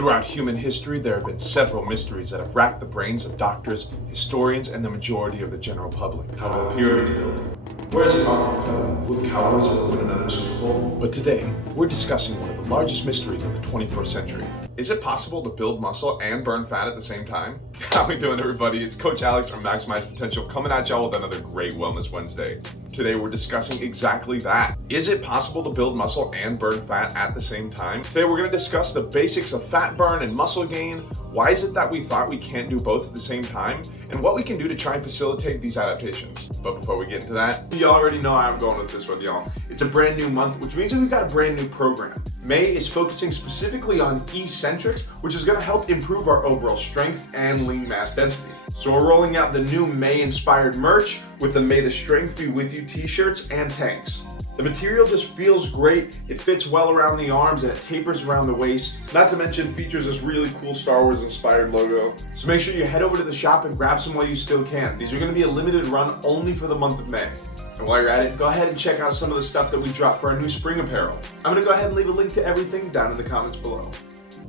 Throughout human history, there have been several mysteries that have racked the brains of doctors, historians, and the majority of the general public. How were the pyramids built? Where is the Ark of the Covenant? Will the Cowboys ever win another Super Bowl? But today, we're discussing one of the largest mysteries of the 21st century. Is it possible to build muscle and burn fat at the same time? How we doing, everybody? It's Coach Alex from Maximize Potential coming at y'all with another great Wellness Wednesday. Today, we're discussing exactly that. Is it possible to build muscle and burn fat at the same time? Today, we're going to discuss the basics of fat burn and muscle gain. Why is it that we thought we can't do both at the same time? And what we can do to try and facilitate these adaptations. But before we get into that, you already know how I'm going with this one, y'all. It's a brand new month, which means that we've got a brand new program. May is focusing specifically on eccentrics, which is going to help improve our overall strength and lean mass density. So we're rolling out the new May-inspired merch with the May the Strength Be With You t-shirts and tanks. The material just feels great, it fits well around the arms, and it tapers around the waist. Not to mention features this really cool Star Wars inspired logo. So make sure you head over to the shop and grab some while you still can. These are going to be a limited run only for the month of May. And while you're at it, go ahead and check out some of the stuff that we dropped for our new spring apparel. I'm going to go ahead and leave a link to everything down in the comments below.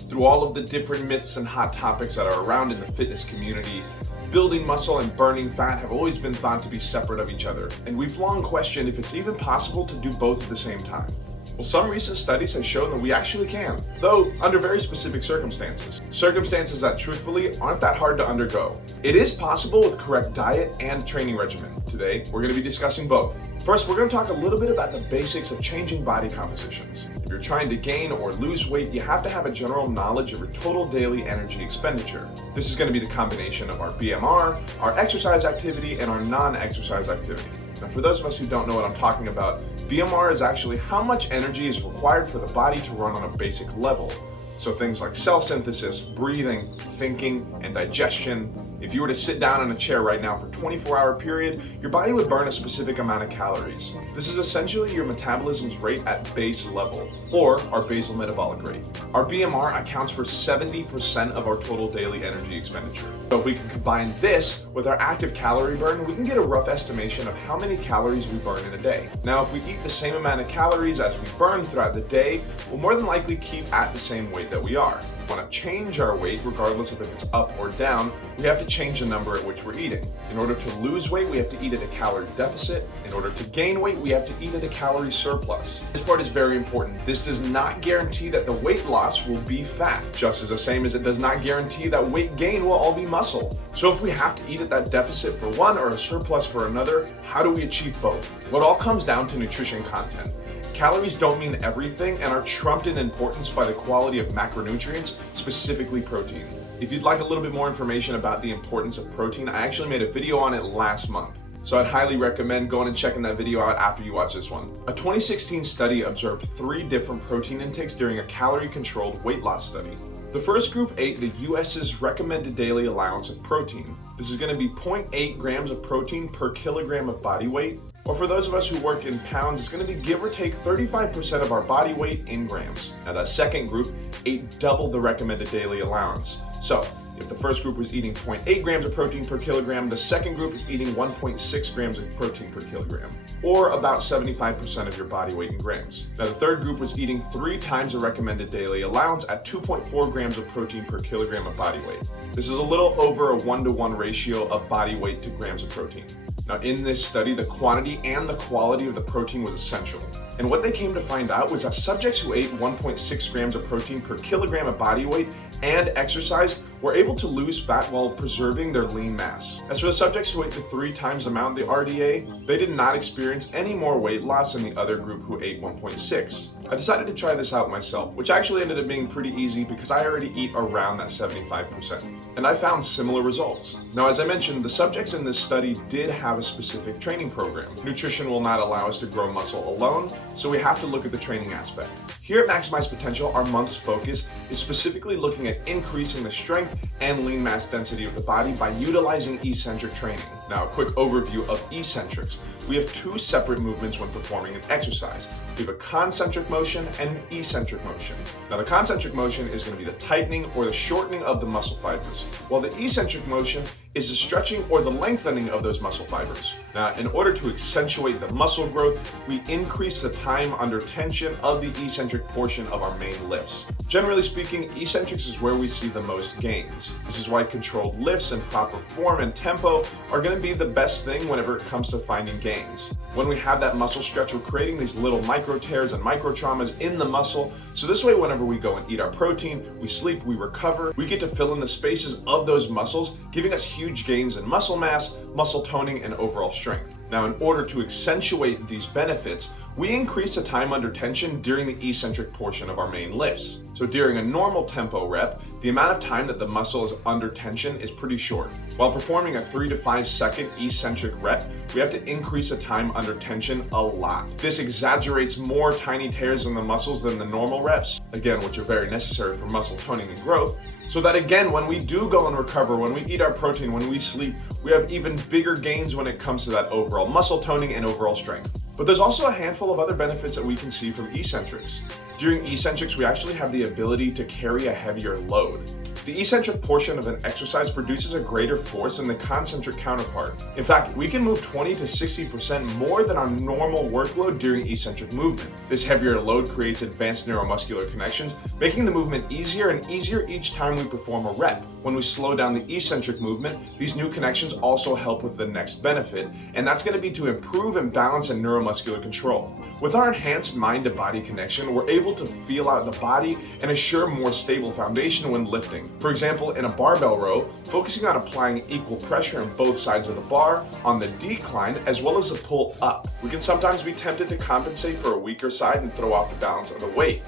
Through all of the different myths and hot topics that are around in the fitness community, building muscle and burning fat have always been thought to be separate of each other, and we've long questioned if it's even possible to do both at the same time. Well, some recent studies have shown that we actually can, though under very specific circumstances. Circumstances that truthfully aren't that hard to undergo. It is possible with correct diet and training regimen. Today, we're going to be discussing both. First, we're going to talk a little bit about the basics of changing body compositions. If you're trying to gain or lose weight, you have to have a general knowledge of your total daily energy expenditure. This is going to be the combination of our BMR, our exercise activity, and our non-exercise activity. Now, for those of us who don't know what I'm talking about, BMR is actually how much energy is required for the body to run on a basic level. So things like cell synthesis, breathing, thinking, and digestion. If you were to sit down in a chair right now for a 24-hour period, your body would burn a specific amount of calories. This is essentially your metabolism's rate at base level, or our basal metabolic rate. Our BMR accounts for 70% of our total daily energy expenditure. So if we can combine this with our active calorie burn, we can get a rough estimation of how many calories we burn in a day. Now, if we eat the same amount of calories as we burn throughout the day, we'll more than likely keep at the same weight that we are. If we want to change our weight, regardless of if it's up or down, we have to change the number at which we're eating. In order to lose weight, we have to eat at a calorie deficit. In order to gain weight, we have to eat at a calorie surplus. This part is very important. This does not guarantee that the weight loss will be fat, just as the same as it does not guarantee that weight gain will all be muscle. So if we have to eat at that deficit for one or a surplus for another, how do we achieve both? Well, it all comes down to nutrition content. Calories don't mean everything and are trumped in importance by the quality of macronutrients, specifically protein. If you'd like a little bit more information about the importance of protein, I actually made a video on it last month. So I'd highly recommend going and checking that video out after you watch this one. A 2016 study observed 3 different protein intakes during a calorie-controlled weight loss study. The first group ate the US's recommended daily allowance of protein. This is going to be 0.8 grams of protein per kilogram of body weight. Or for those of us who work in pounds, it's going to be give or take 35% of our body weight in grams. Now that second group ate double the recommended daily allowance. So if the first group was eating 0.8 grams of protein per kilogram, the second group is eating 1.6 grams of protein per kilogram, or about 75% of your body weight in grams. Now the third group was eating 3 times the recommended daily allowance at 2.4 grams of protein per kilogram of body weight. This is a little over a 1-to-1 ratio of body weight to grams of protein. Now in this study, the quantity and the quality of the protein was essential. And what they came to find out was that subjects who ate 1.6 grams of protein per kilogram of body weight and exercised were able to lose fat while preserving their lean mass. As for the subjects who ate the 3 times amount of the RDA, they did not experience any more weight loss than the other group who ate 1.6. I decided to try this out myself, which actually ended up being pretty easy because I already eat around that 75%. And I found similar results. Now, as I mentioned, the subjects in this study did have a specific training program. Nutrition will not allow us to grow muscle alone, so we have to look at the training aspect. Here at Maximize Potential, our month's focus is specifically looking at increasing the strength and lean mass density of the body by utilizing eccentric training. Now, a quick overview of eccentrics. we have two separate movements when performing an exercise. We have a concentric motion and an eccentric motion. Now the concentric motion is going to be the tightening or the shortening of the muscle fibers, while the eccentric motion is the stretching or the lengthening of those muscle fibers. Now, in order to accentuate the muscle growth, we increase the time under tension of the eccentric portion of our main lifts. Generally speaking, eccentrics is where we see the most gains. This is why controlled lifts and proper form and tempo are going to be the best thing whenever it comes to finding gains. When we have that muscle stretch, we're creating these little micro tears and micro traumas in the muscle. So this way, whenever we go and eat our protein, we sleep, we recover, we get to fill in the spaces of those muscles, giving us huge gains in muscle mass, muscle toning, and overall strength. Now, in order to accentuate these benefits, we increase the time under tension during the eccentric portion of our main lifts. So during a normal tempo rep, the amount of time that the muscle is under tension is pretty short. While performing a 3 to 5 second eccentric rep, we have to increase the time under tension a lot. This exaggerates more tiny tears in the muscles than the normal reps, again, which are very necessary for muscle toning and growth, so that again, when we do go and recover, when we eat our protein, when we sleep, we have even bigger gains when it comes to that overall muscle toning and overall strength. But there's also a handful of other benefits that we can see from eccentrics. During eccentrics, we actually have the ability to carry a heavier load. The eccentric portion of an exercise produces a greater force than the concentric counterpart. In fact, we can move 20 to 60% more than our normal workload during eccentric movement. This heavier load creates advanced neuromuscular connections, making the movement easier and easier each time we perform a rep. When we slow down the eccentric movement, these new connections also help with the next benefit, and that's going to be to improve and balance and neuromuscular control. With our enhanced mind-to-body connection, we're able to feel out the body and assure more stable foundation when lifting. For example, in a barbell row, focusing on applying equal pressure on both sides of the bar on the decline as well as the pull up. We can sometimes be tempted to compensate for a weaker side and throw off the balance of the weight.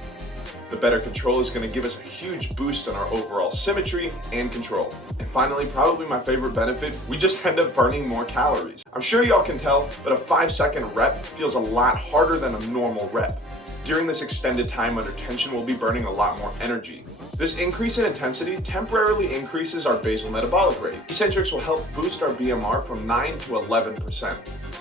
The better control is going to give us a huge boost in our overall symmetry and control. And finally, probably my favorite benefit, we just end up burning more calories. I'm sure y'all can tell, but a 5-second rep feels a lot harder than a normal rep. During this extended time under tension, we'll be burning a lot more energy. This increase in intensity temporarily increases our basal metabolic rate. Eccentrics will help boost our BMR from 9 to 11%.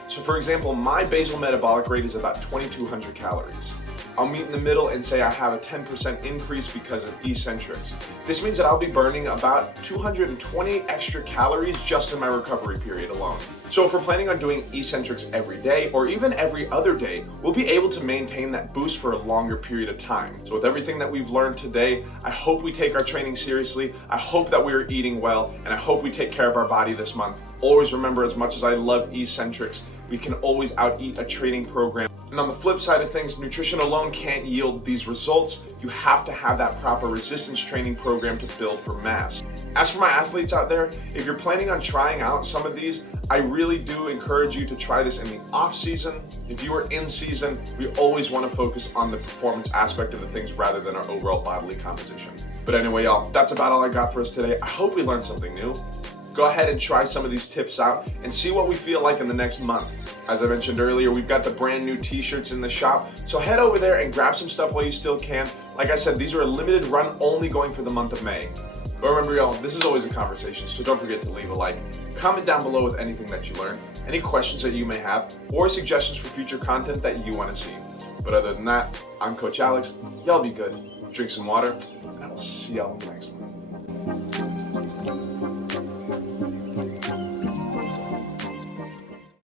So for example, my basal metabolic rate is about 2,200 calories. I'll meet in the middle and say I have a 10% increase because of eccentrics. This means that I'll be burning about 220 extra calories just in my recovery period alone. So if we're planning on doing eccentrics every day or even every other day, we'll be able to maintain that boost for a longer period of time. So with everything that we've learned today, I hope we take our training seriously, I hope that we're eating well, and I hope we take care of our body this month. Always remember, as much as I love eccentrics, we can always out-eat a training program. And on the flip side of things, nutrition alone can't yield these results. You have to have that proper resistance training program to build for mass. As for my athletes out there, if you're planning on trying out some of these, I really do encourage you to try this in the off season. If you are in season, we always want to focus on the performance aspect of the things rather than our overall bodily composition. But anyway, y'all, that's about all I got for us today. I hope we learned something new. Go ahead and try some of these tips out and see what we feel like in the next month. As I mentioned earlier, we've got the brand new t-shirts in the shop, so head over there and grab some stuff while you still can. Like I said, these are a limited run only going for the month of May. But remember y'all, this is always a conversation, so don't forget to leave a like. Comment down below with anything that you learned, any questions that you may have, or suggestions for future content that you want to see. But other than that, I'm Coach Alex. Y'all be good, drink some water, and I will see y'all in the next one.